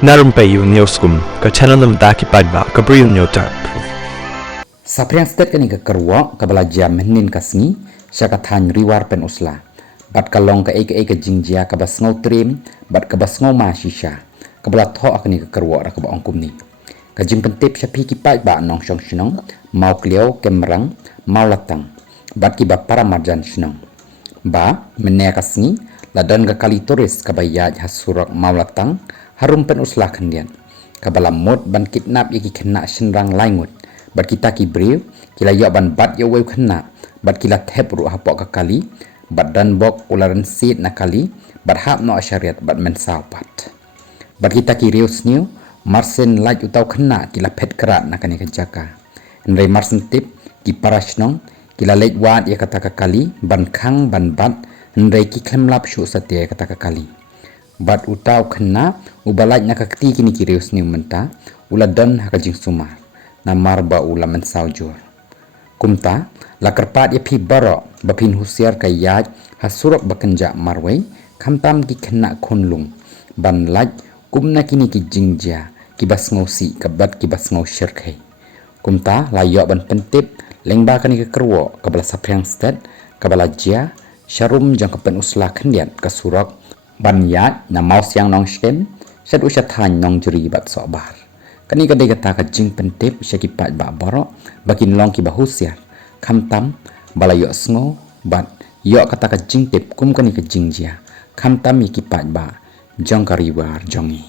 Narum payu nioskum ka chananam daki padba ka briu nyotar. Sapriang stet kani ka kerwa ka belajar menin kasni syaka than riwar pen usla. Bat kalong ka eka jingjia ka basngau trim bat ka basngau ma shisha. Ka bela tho akani ka kerwa ra ka ba ongkum ni. Ka jing pentip syapi ki pai ba nong shong shnong mau kliau kemerang mau latang. Bat ki ba para marjan shnong. Ba menne kasni ladan ka kali turis ka bayaj hasurak mau latang harum pen usla kendian. Ka bala mod ban kidnap iki kena shenrang laingut. Bat kita ki briu kila yo ban bat yo weu kena bat kila thep ru hapok ka kali bat dan bok ularan sit na kali bat hap no asyariat bat men saupat bat kita ki rius new marsen laj utau kena kila pet kerat na kani kejaka nrei marsen tip ki parashnong kila lej wat ya kata ka kali ban khang ban bat nrei ki klemlap shu satya kata ka kali bat utau kena ubalaj na ka kti kini ki rius new menta uladan hakajing sumar na marba ula men saujur kumta la kerpat ya pi barok bapin husiar ka yaj hasurak bakenja marwei kamtam ki kena khunlung ban laj kumna kini ki jingja ki basngau si kabat ki basngau syirkai kumta la yo ban pentip lengba kani ke kerwo kabala sapriang stet kabala jia syarum jang kapen usla kendian ka surak ban yaj na mau siang nong skem syad usathan nong juri bat sobar kani kadai kata ka jing pentip syakipat ba borok bakin long ki bahusiar kamtam bala yo sngo bat yo kata ka jing tip kum kani ka jing jia kamtam ikipat ba jong kariwar jongi